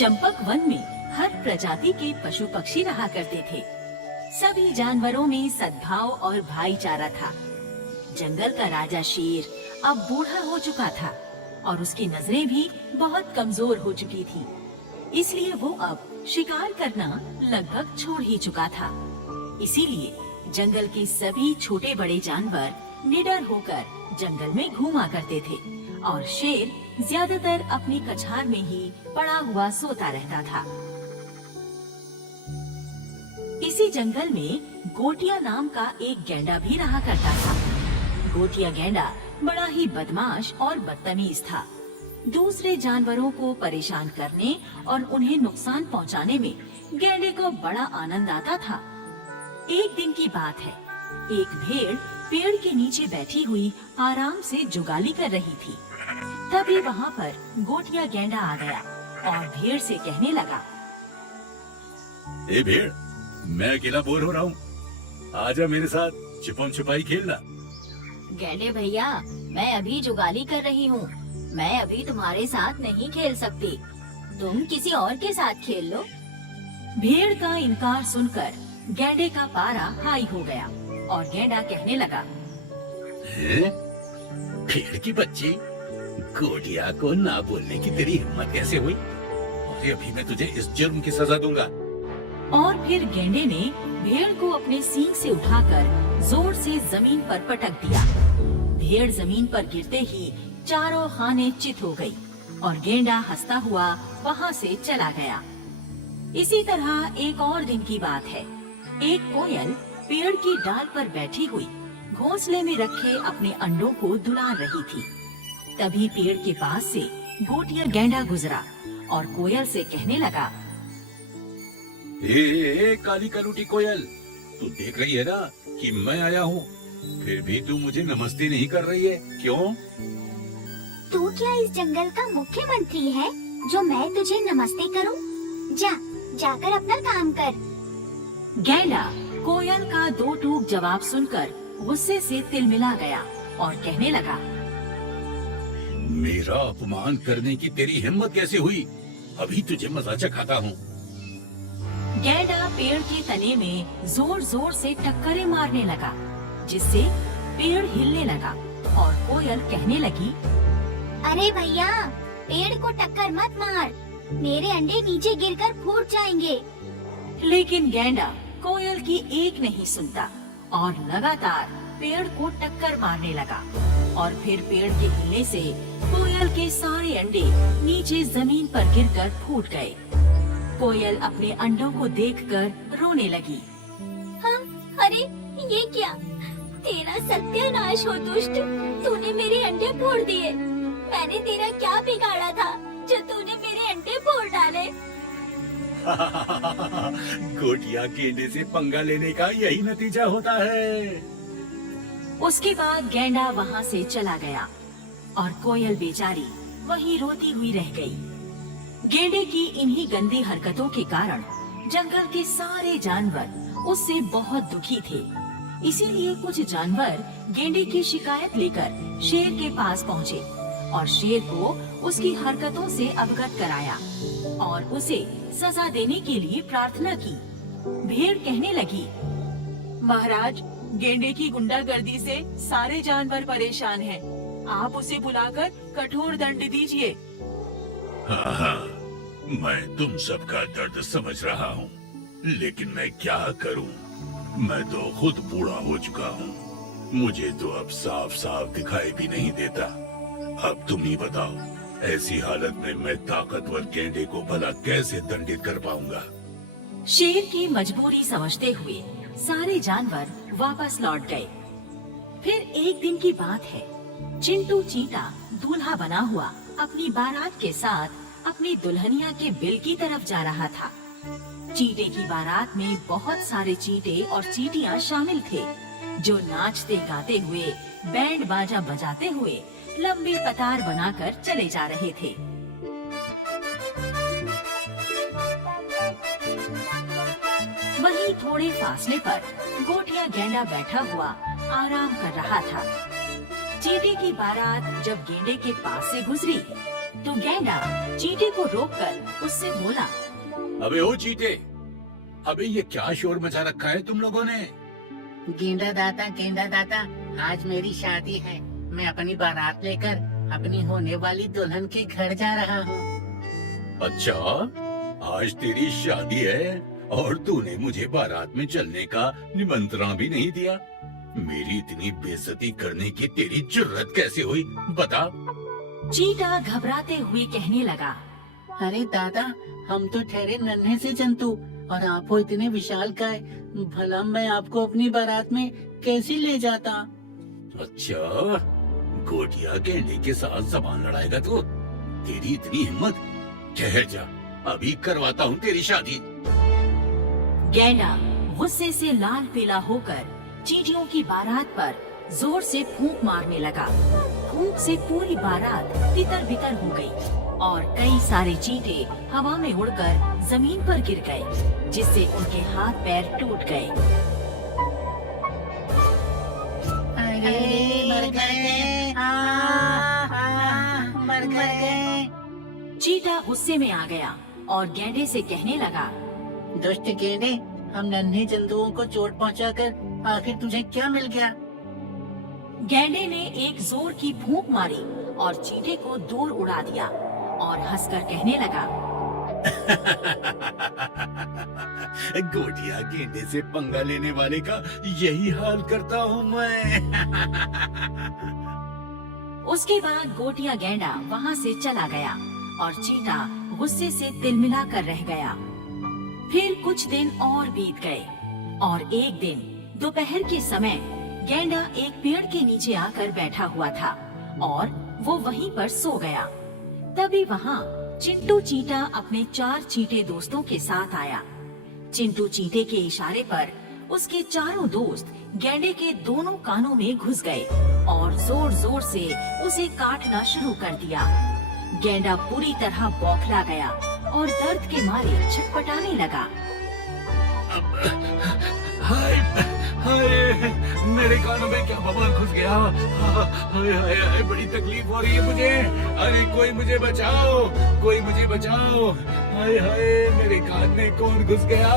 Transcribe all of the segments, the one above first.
Champak one में हर प्रजाति के पशु पक्षी रहा करते थे। सभी जानवरों में सद्भाव और भाईचारा था। जंगल का राजा शेर अब बूढ़ा हो चुका था और उसकी नजरें भी बहुत कमजोर हो चुकी थी। इसलिए वो अब शिकार करना लगभग छोड़ ही चुका था। इसीलिए जंगल के सभी छोटे बड़े जानवर निडर होकर जंगल में घूमा करते थे और शेर ज्यादातर अपनी कछार में ही पड़ा हुआ सोता रहता था। इसी जंगल में गोटिया नाम का एक गैंडा भी रहा करता था। गोटिया गैंडा बड़ा ही बदमाश और बदतमीज था। दूसरे जानवरों को परेशान करने और उन्हें नुकसान पहुंचाने में गैंडे को बड़ा आनंद आता था। एक दिन की बात है, एक भेड़ पेड़ के नीचे बैठी हुई आराम से जुगाली कर रही थी। तभी वहाँ पर गोटिया गैंडा आ गया और भेड़ से कहने लगा, ए भेड़, मैं अकेला बोर हो रहा हूँ, आजा मेरे साथ छुपन छुपाई खेलना। गैंडे भैया, मैं अभी जुगाली कर रही हूँ, मैं अभी तुम्हारे साथ नहीं खेल सकती, तुम किसी और के साथ खेल लो। भेड़ का इनकार सुनकर गैंडे का पारा हाई हो गया और गैंडा कहने लगा, भेड़ की बच्ची, गोटिया को ना बोलने की तेरी हिम्मत कैसे हुई? और अभी मैं तुझे इस जुर्म की सजा दूंगा। और फिर गैंडे ने भेड़ को अपने सींग से उठाकर जोर से जमीन पर पटक दिया। भेड़ जमीन पर गिरते ही चारों खाने चित हो गई और गैंडा हंसता हुआ वहाँ से चला गया। इसी तरह एक और दिन की बात है, एक कोयल पेड़ की डाल पर बैठी हुई घोंसले में रखे अपने अंडों को दुलार रही थी। तभी पेड़ के पास से गोटिया गैंडा गुजरा और कोयल से कहने लगा, ए काली कलूटी कोयल, तू देख रही है ना कि मैं आया हूँ, फिर भी तू मुझे नमस्ते नहीं कर रही है, क्यों? तू क्या इस जंगल का मुख्यमंत्री है जो मैं तुझे नमस्ते करूं? जाकर अपना काम कर। गैंडा कोयल का दो टूक जवाब सुनकर गुस्से से तिलमिला गया और कहने लगा, मेरा अपमान करने की तेरी हिम्मत कैसे हुई? अभी तुझे मजा चखाता हूँ। गैंडा पेड़ के तने में जोर जोर से टक्करें मारने लगा, जिससे पेड़ हिलने लगा और कोयल कहने लगी, अरे भैया, पेड़ को टक्कर मत मार, मेरे अंडे नीचे गिरकर फूट जाएंगे। लेकिन गैंडा कोयल की एक नहीं सुनता और लगातार पेड़ को टक्कर मारने लगा और फिर पेड़ के हिलने से कोयल के सारे अंडे नीचे जमीन पर गिरकर फूट गए। कोयल अपने अंडों को देखकर रोने लगी। हाँ, अरे ये क्या? तेरा सत्यानाश हो दुष्ट, तूने मेरे अंडे फोड़ दिए। मैंने तेरा क्या बिगाड़ा था जो तूने मेरे अंडे फोड़ डाले? गोटिया गेंडे से पंगा लेने का यही नतीजा होता है। उसके बाद गैंडा वहाँ से चला गया और कोयल बेचारी वहीं रोती हुई रह गई। गैंडे की इन्हीं गंदी हरकतों के कारण जंगल के सारे जानवर उससे बहुत दुखी थे। इसीलिए कुछ जानवर गैंडे की शिकायत लेकर शेर के पास पहुँचे और शेर को उसकी हरकतों से अवगत कराया और उसे सजा देने के लिए प्रार्थना की। भेड़ कहने लगी, महाराज, गैंडे की गुंडागर्दी से सारे जानवर परेशान हैं। आप उसे बुलाकर कठोर दंड दीजिए। हाँ, मैं तुम सबका दर्द समझ रहा हूँ, लेकिन मैं क्या करूँ? मैं तो खुद बूढ़ा हो चुका हूँ, मुझे तो अब साफ साफ दिखाई भी नहीं देता। अब तुम ही बताओ, ऐसी हालत में मैं ताकतवर गैंडे को भला कैसे दंडित कर पाऊंगा? शेर की मजबूरी समझते हुए सारे जानवर वापस लौट गए। फिर एक दिन की बात है, चिंटू चींटा दूल्हा बना हुआ अपनी बारात के साथ अपनी दुल्हनिया के बिल की तरफ जा रहा था। चींटे की बारात में बहुत सारे चींटे और चींटियां शामिल थे, जो नाचते गाते हुए, बैंड बाजा बजाते हुए लंबी कतार बनाकर चले जा रहे थे। वहीं थोड़े फासले पर गोटिया गैंडा बैठा हुआ आराम कर रहा था। चींटी की बारात जब गेंडे के पास से गुजरी तो गैंडा चींटे को रोककर उससे बोला। अबे ओ चीते, अबे ये क्या शोर मचा रखा है तुम लोगों ने? गेंडा दादा, आज मेरी शादी है। मैं अपनी बारात लेकर अपनी होने वाली दुल्हन के घर जा रहा हूँ। अच्छा, आज तेरी शादी है और तूने मुझे बारात में चलने का निमंत्रण भी नहीं दिया। मेरी इतनी बेइज्जती करने की तेरी जुर्रत कैसे हुई, बता। चीता घबराते हुए कहने लगा। अरे दादा, हम तो ठहरे नन्हे से जंतु और आप हो इतने विशालकाय। भला मैं आपको अपनी बारात में कैसे ले जाता? अच्छा, गोटिया गेंडे के साथ जबान लड़ाएगा तो? तेरी इतनी हिम्मत? ठहर जा, अभी करवाता हूँ तेरी शादी। गैंडा गुस्से से लाल पीला होकर चींटियों की बारात पर जोर से फूंक मारने लगा। फूंक से पूरी बारात तितर बितर हो गई और कई सारे चींटे हवा में उड़कर जमीन पर गिर गए, जिससे उनके हाथ पैर टूट गए। अरे मर गए, मर गए। चीता गुस्से में आ गया और गैंडे से कहने लगा। दुष्ट गेंडे, हम नन्हे जंतुओं को चोट पहुंचाकर आखिर तुझे क्या मिल गया? गैंडे ने एक जोर की फूंक मारी और चींटे को दूर उड़ा दिया और हंसकर कहने लगा। गोटिया गेंडे से पंगा लेने वाले का यही हाल करता हूँ मैं। उसके बाद गोटिया गैंडा वहाँ से चला गया और चीता गुस्से से तिलमिला कर रह गया। फिर कुछ दिन और बीत गए और एक दिन दोपहर के समय गैंडा एक पेड़ के नीचे आकर बैठा हुआ था और वो वहीं पर सो गया। तभी वहाँ चिंटू चींटा अपने 4 चींटे दोस्तों के साथ आया। चिंटू चींटे के इशारे पर उसके चारों दोस्त गैंडे के दोनों कानों में घुस गए और जोर जोर से उसे काटना शुरू कर दिया। गैंडा पूरी तरह बौखला गया और दर्द के मारे छटपटाने लगा। हाय हाय, मेरे कानों में क्या बवाल घुस गया। हाय हाय हाय, बड़ी तकलीफ हो रही है मुझे। अरे कोई मुझे बचाओ, कोई मुझे बचाओ। हाय हाय, मेरे कान में कौन घुस गया।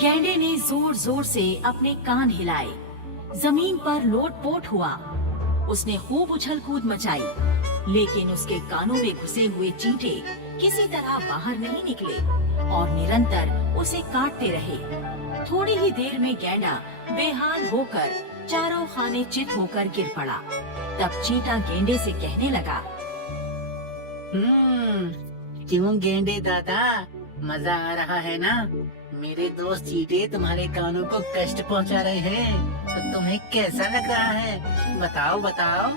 गैंडे ने जोर जोर से अपने कान हिलाए। जमीन पर लोटपोट हुआ। उसने खूब उछल कूद मचाई, लेकिन उसके कानों में घुसे हुए चींटे किसी तरह बाहर नहीं निकले और निरंतर उसे काटते रहे। थोड़ी ही देर में गैंडा बेहाल होकर चारों खाने चित होकर गिर पड़ा। तब चींटा गेंडे से कहने लगा। क्यों गेंडे दादा, मजा आ रहा है ना? मेरे दोस्त चींटे तुम्हारे कानों को कष्ट पहुंचा रहे हैं, तो तुम्हें कैसा लग रहा है? बताओ बताओ।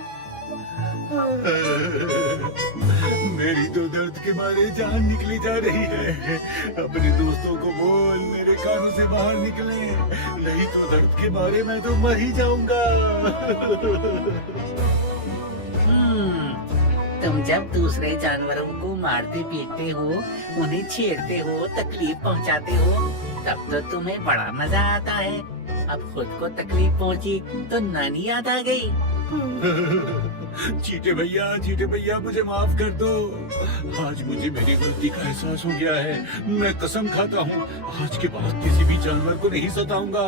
मेरी तो दर्द के मारे जान निकली जा रही है। अपने दोस्तों को बोल मेरे कानों से बाहर निकले, नहीं तो दर्द के मारे मैं तो मर ही जाऊंगा। तुम जब दूसरे जानवरों को मारते पीटते हो, उन्हें छेड़ते हो, तकलीफ पहुंचाते हो, तब तो तुम्हें बड़ा मजा आता है। अब खुद को तकलीफ पहुंची तो नानी याद आ गई। चींटे भैया मुझे माफ कर दो। आज मुझे मेरी गलती का एहसास हो गया है। मैं कसम खाता हूँ, आज के बाद किसी भी जानवर को नहीं सताऊंगा,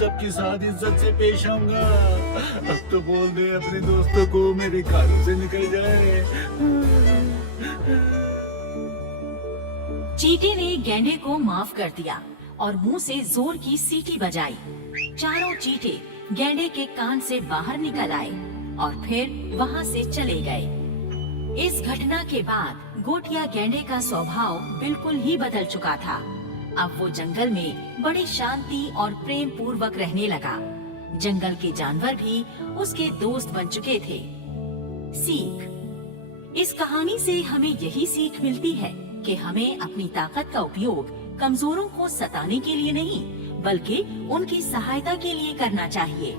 सबके साथ इज्जत से पेश आऊंगा। अब तो बोल दे अपने दोस्तों को मेरे कानों से निकल जाए। चींटे ने गैंडे को माफ कर दिया और मुंह से जोर की सीटी बजाई। चारों चींटे गैंडे के कान से बाहर निकल आए और फिर वहाँ से चले गए। इस घटना के बाद गोटिया गैंडे का स्वभाव बिल्कुल ही बदल चुका था। अब वो जंगल में बड़ी शांति और प्रेम पूर्वक रहने लगा। जंगल के जानवर भी उसके दोस्त बन चुके थे। सीख: इस कहानी से हमें यही सीख मिलती है कि हमें अपनी ताकत का उपयोग कमजोरों को सताने के लिए नहीं, बल्कि उनकी सहायता के लिए करना चाहिए।